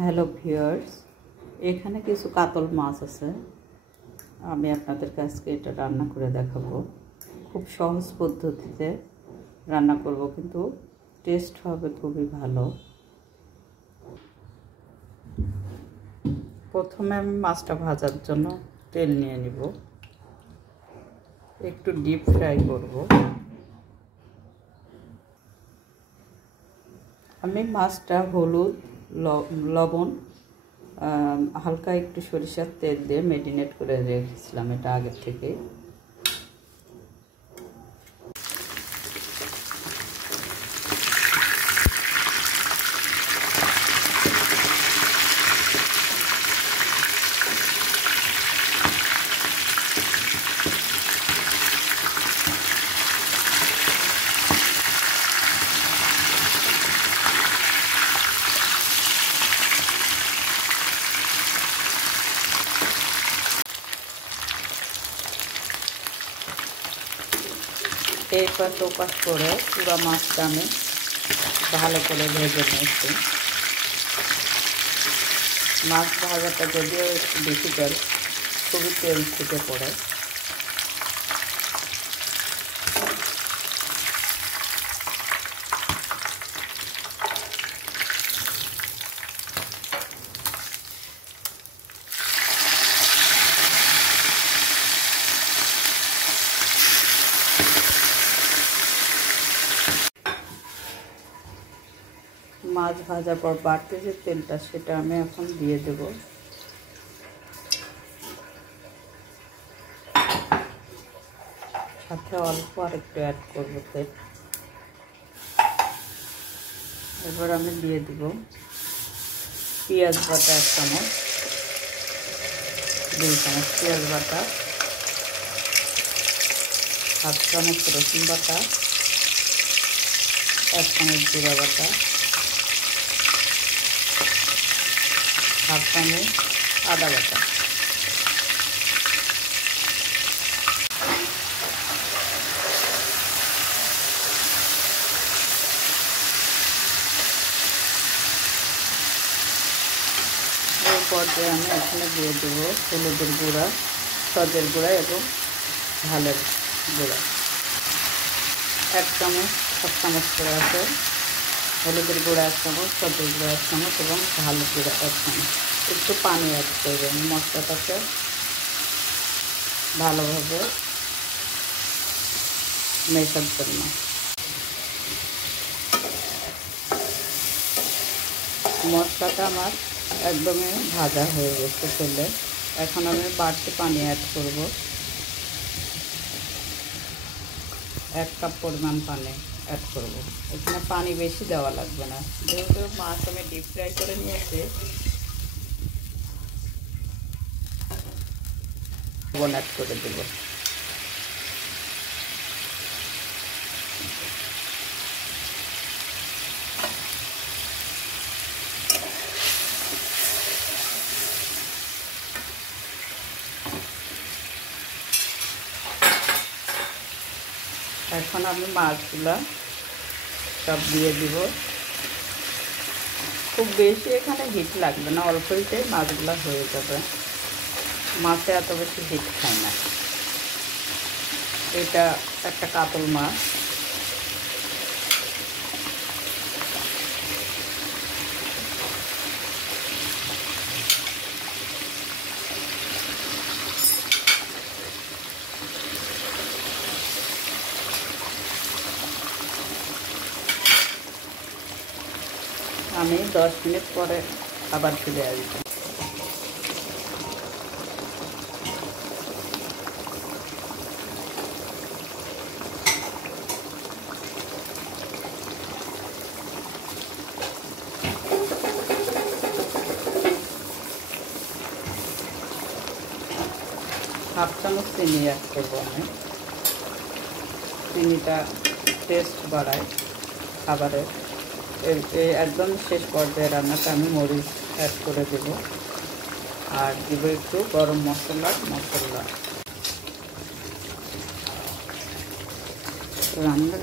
Hello viewers, এখানে কিছু কাতল মাছ আছে। আমি আপনাদের কাছে এটা রান্না করে দেখাবো। খুব সহজ পদ্ধতিতে রান্না করব, কিন্তু টেস্ট হবে খুবই ভালো। প্রথমে আমি মাছটা ভাজার জন্য তেল নিয়ে নিব, একটু ডিপ ফ্রাই করব। আমি মাছটা হলুদ, লবণ, হালকা একটু সরিষার তেল দিয়ে ম্যারিনেট করে রেখেছিলাম, এটা আগের থেকে। এই পাশ ও পাশ করে পুরো মাছটা আমি ভালো করে ভেজে নিয়েছি। মাছ ভাজাটা যদিও একটু ডিফিকাল্ট, খুবই তেল ছিটে পড়ে। মাছ ভাজার পর বাড়তে যে তেলটা, সেটা আমি এখন দিয়ে দেব। সাথে অল্প আর একটু অ্যাড করবো তেল। এবার আমি দিয়ে দেব পেঁয়াজ বাটা 1 চামচ, 2 চামচ পেঁয়াজ বাটা, 7 চামচ রসুন বাটা, 1 চামচ জিরা বাটা, 7 চামচ আদা বাটা। এই পর্যায়ে আমি এখানে দিয়ে দেবো হলুদের গুঁড়া, সজের গুঁড়া এবং ঝালের গুঁড়া। 1 চামচ, 7 চামচ করে আছে। হলুদের গুঁড়া 1 চামচ, সজের গুঁড়া 1 চামচ এবং ঝালের গুঁড়া 1 চামচ। একটু পানি অ্যাড করবেন মশলাটাকে ভালোভাবে মেশার জন্য। মশলাটা আমার একদমই ভাজা হয়ে গেছে তেলে। এখন আমি বাড়তি পানি অ্যাড করব, 1 কাপ পরিমাণ পানি অ্যাড করব। এখানে পানি বেশি দেওয়া লাগবে না, যেহেতু মাছ আমি ডিপ ফ্রাই করে নিয়েছি। লবণ অ্যাড করে দেব। এখন আমি মাছগুলা সব দিয়ে দিব। খুব বেশি এখানে হিট লাগবে না, অল্প হিটে মাছগুলা হয়ে যাবে। মাছে এত বেশি হিট খায় না। এটা একটা কাতল মাছ। আমি 10 মিনিট পরে আবার ফিরে আসবো। হাফ চামচ চিনি অ্যাড করবো আমি। চিনিটা টেস্ট বাড়ায় খাবারের। একদম শেষ পর্যায়ে রান্নাটা আমি মরিচ অ্যাড করে দেব, আর দেব একটু গরম মশলা রান্নার